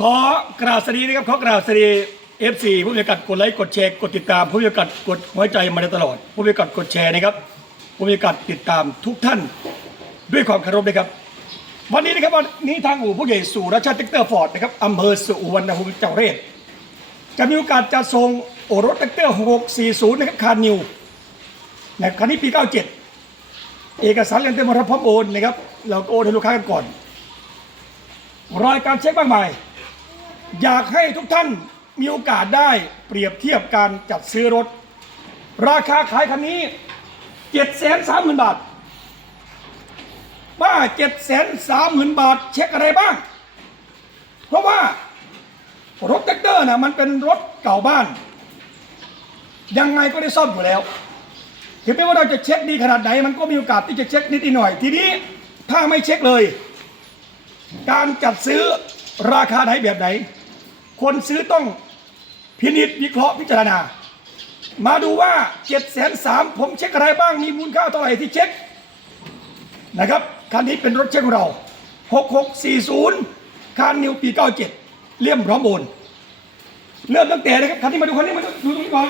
ขอกราบสวัสดีนะครับขอกราบสวัสดีเอฟซีผู้มีโอกาสกดไลค์กดแชร์กดติดตามผู้มีโอกาสกดหัวใจมาโดยตลอด ผู้มีโอกาสกดแชร์นะครับผู้มีโอกาสติดตามทุกท่านด้วยความเคารพนะครับ วันนี้นะครับวันนี้ทางอู่ผู้ใหญ่สู่ราชาเทคเตอร์ฟอร์ดนะครับอำเภอสุวรรณภูมิจังหวัดระยองจะมีโอกาสจะส่งโอรถเทคเตอร์640นะครับคาร์นิวนะคันนี้ปี 97 เอกสารเรียนเต็มหมดพร้อมโอนนะครับเราก็โอนให้ลูกค้ากันก่อนรายการเช็คมากมาย อยากให้ทุกท่านมีโอกาสได้เปรียบเทียบการจัดซื้อรถ ราคาขายคันนี้เจ็ดแสนสามหมื่นบาทบ้าเจ็ดแสนสามหมื่นบาท เช็คอะไรบ้าง เพราะว่ารถแท็กเตอร์นะมันเป็นรถเก่าบ้าน ยังไงก็ได้ซ่อมอยู่แล้วถึงแม้ว่าเราจะเช็คดีขนาดไหน มันก็มีโอกาสที่จะเช็คนิดหน่อย ทีนี้ถ้าไม่เช็คเลย การจัดซื้อราคาไหนแบบไหน คนซื้อต้องพินิจวิเคราะห์พิจารณา มาดูว่า7จ็ดแสนสามผมเช็คอะไรบ้างมีมูลค่าเท่าไหร่ที่เช็คนะครับคันนี้เป็นรถเช็คของเรา 6640 คันนิวปี 97 เลี่ยมพร้อมโอนเริ่มตั้งแต่นะครับคันนี้มาดูคันนี้มาดูตรงนี้ก่อน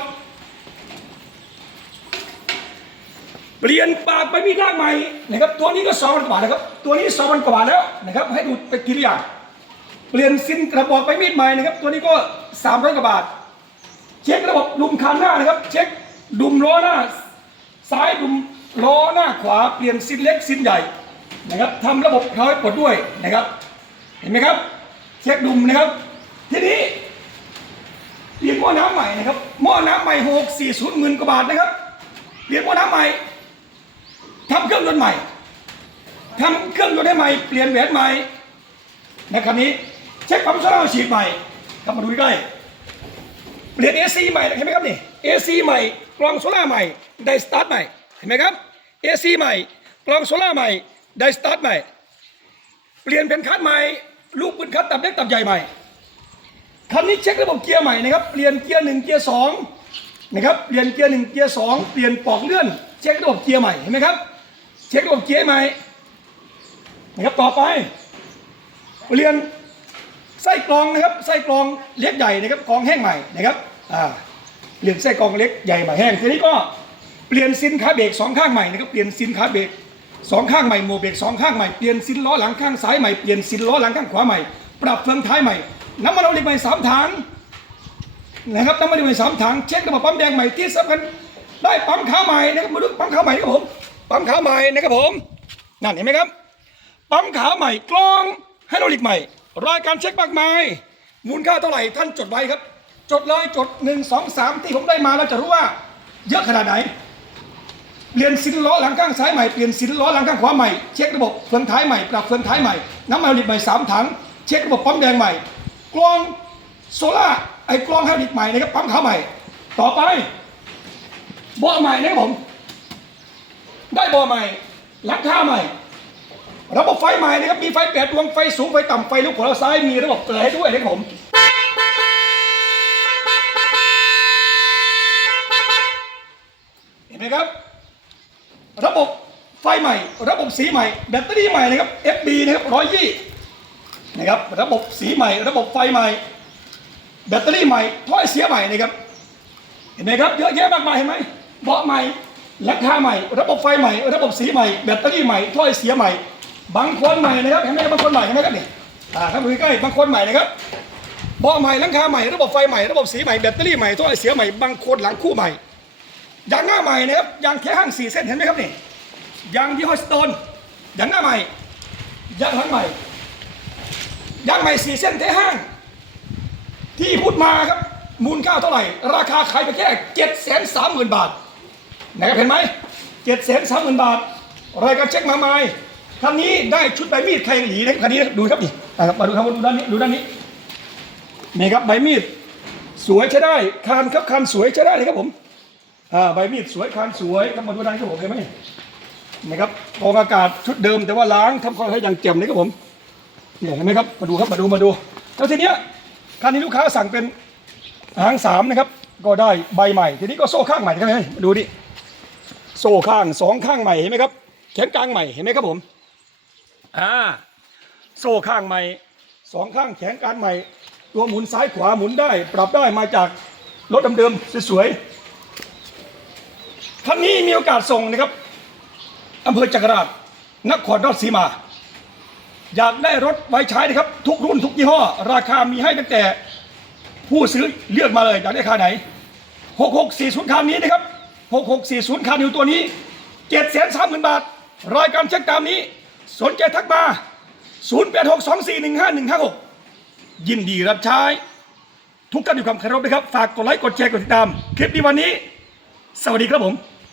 เปลี่ยนปากไปมีข้างใหม่นะครับตัวนี้ก็สองพันกว่าบาทนะครับตัวนี้สองพันกว่าบาทแล้วนะครับให้ดูไปทีละอย่าง เปลี่ยนซินกระบอกไปมีดใหม่นะครับ ตัวนี้ก็สามร้อยกว่าบาท เช็คระบบดุมคันหน้านะครับ เช็คดุมล้อหน้า ซ้ายดุมล้อหน้าขวาเปลี่ยนซินเล็กซินใหญ่นะครับทำระบบเขาให้ปลดด้วยนะครับ เห็นไหมครับ เช็คดุมนะครับ ทีนี้เปลี่ยนหม้อน้ำใหม่นะครับหม้อน้ำใหม่หกสี่ศูนย์หมื่นกว่าบาทนะครับเปลี่ยนหม้อน้ำใหม่ทำเครื่องยนต์ใหม่ทำเครื่องยนต์ให้ใหม่ เปลี่ยนแหวนใหม่นะครับนี้ เช็คปั๊มโซล่าฉีดใหม่ครับมาดูใกล้เปลี่ยน AC ใหม่เห็นไหมครับนี่ AC ใหม่กล่องโซล่าใหม่ได้สตาร์ทใหม่เห็นไหมครับ AC ใหม่กล่องโซล่าใหม่ได้สตาร์ทใหม่ เปลี่ยนเป็นคัดใหม่ลูกปืนคัดตับเล็กตับใหญ่ใหม่คันนี้เช็คระบบเกียร์ใหม่นะครับเปลี่ยนเกียร์หนึ่งเกียร์สองนะครับเปลี่ยนเกียร์หนึ่งเกียร์สองเปลี่ยนปลอกเลื่อนเช็คระบบเกียร์ใหม่เห็นไหมครับเช็คระบบเกียร์ใหม่นะครับต่อไปเปลี่ยน ไส้กรองนะครับไส้กรองเล็กใหญ่นะครับกรองแห้งใหม่นะครับอ่าเปลี่ยนไส้กรองเล็กใหญ่ใหม่แห้งทีนี้ก็เปลี่ยนซินขาเบรกสองข้างใหม่นะครับเปลี่ยนซินขาเบรกสองข้างใหม่โมเบรกสองข้างใหม่เปลี่ยนซินล้อหลังข้างซ้ายใหม่เปลี่ยนซินล้อหลังข้างขวาใหม่ปรับเฟืองท้ายใหม่น้ำมันเอาเหล็กใหม่สามถังนะครับน้ำมันใหม่สามถังเช็คระบบปั๊มแดงใหม่ที่สำคัญได้ปั๊มขาใหม่นะครับมาดูปั๊มขาใหม่ครับผมปั๊มขาใหม่นะครับผมนั่นเห็นไหมครับปั๊มขาใหม่กล้องไฮดรอลิกใหม่ รายการเช็คมากมาย มูลค่าเท่าไหร่ท่านจดไว้ครับ จดเลยจดหนึ่งสองสามที่ผมได้มาแล้วจะรู้ว่า เยอะขนาดไหน เปลี่ยนซินล้อหลังข้างซ้ายใหม่เปลี่ยนซินล้อหลังข้างขวาใหม่เช็คระบบเฟืองท้ายใหม่ปรับเฟืองท้ายใหม่น้ำมันลิตใหม่สามถัง เช็คระบบปั๊มแดงใหม่ กล้องโซล่าไอ้กล้องไฮดรอลิกใหม่นะครับปั๊มขาใหม่ ต่อไปเบาะใหม่นะครับผม ได้เบาะใหม่หลังคาใหม่ ระบบไฟใหม่นะครับ มีไฟแปดดวงไฟสูงไฟต่ำไฟลุกขวาซ้าย มีระบบเตือนให้ด้วยนะครับผมเห็นไหมครับ ระบบไฟใหม่ ระบบสีใหม่ แบตเตอรี่ใหม่นะครับ FB นะครับร้อยยี่นะครับ ระบบสีใหม่ ระบบไฟใหม่ แบตเตอรี่ใหม่ถ้อยเสียใหม่นะครับ เห็นไหมครับ เยอะแยะมากมายเห็นไหมเบาะใหม่ราคาใหม่ ระบบไฟใหม่ ระบบสีใหม่ แบตเตอรี่ใหม่ถ้อยเสียใหม่ บางคนใหม่นะครับเห็นไหมครับบางคนใหม่เห็นไหมครับนี่อ่าครับดูใกล้บางคนใหม่นะครับเบาะใหม่หลังคาใหม่ระบบไฟใหม่ระบบสีใหม่แบตเตอรี่ใหม่ถ้อเสียใหม่บางคนหลังคู่ใหม่ยางหน้าใหม่นะครับยางแค่ห้างสี่เส้นเห็นไหมครับนี่ยางยี่ห้อสโตนยางหน้าใหม่ยางหลังใหม่ยางใหม่สี่เส้นแท้ห้าง ที่พูดมาครับมูลค่าเท่าไหร่ ราคาขายไปแค่เจ็ดแสนสามหมื่นบาทนะครับเห็นไหมเจ็ดแสนสามหมื่นบาทรายการเช็คมาใหม่ คันนี้ได้ชุดใบมีดใครหลีนะคันนี้ดูครับดิอะครับมาดูครับมาดูด้านนี้ดูด้านนี้นี่ครับใบมีดสวยใช้ได้คานครับคานสวยใช้ได้เลยครับผมอ่าใบมีดสวยคานสวยครับมาดูด้านนี้ครับผมเห็นไหมนะครับกองอากาศชุดเดิมแต่ว่าล้างทำความให้อย่างเจ่มเลยครับผมเนี่ยเห็นไหมครับมาดูครับมาดูมาดู แล้วทีเนี้ยคันนี้ลูกค้าสั่งเป็นหางสามนะครับ ก็ได้ใบใหม่ ทีนี้ก็โซ่ข้างใหม่ครับเห็นไหมมาดูดิโซ่ข้างสองข้างใหม่เห็นไหมครับแขนกลางใหม่เห็นไหมครับผม อ่าโซ่ข้างใหม่สองข้างแข็งการใหม่ ตัวหมุนซ้ายขวาหมุนได้ ปรับได้มาจากรถเดิมๆสวยๆท่านนี้มีโอกาสส่งนะครับอำเภอจักราชนครราชสีมา อยากได้รถไว้ใช้นะครับ ทุกรุ่นทุกยี่ห้อ ราคามีให้ตั้งแต่ผู้ซื้อเลือกมาเลยอยากได้ค่าไหน 6640คันนี้นะครับ 6640คันอยู่ตัวนี้730,000 บาท รายการเช็คตามนี้ สนใจทักมา 0862415156 ยินดีรับใช้ ทุกท่านด้วยความเคารพนะครับ ฝากกดไลค์ กดแชร์ กดติดตาม คลิปนี้วันนี้ สวัสดีครับผม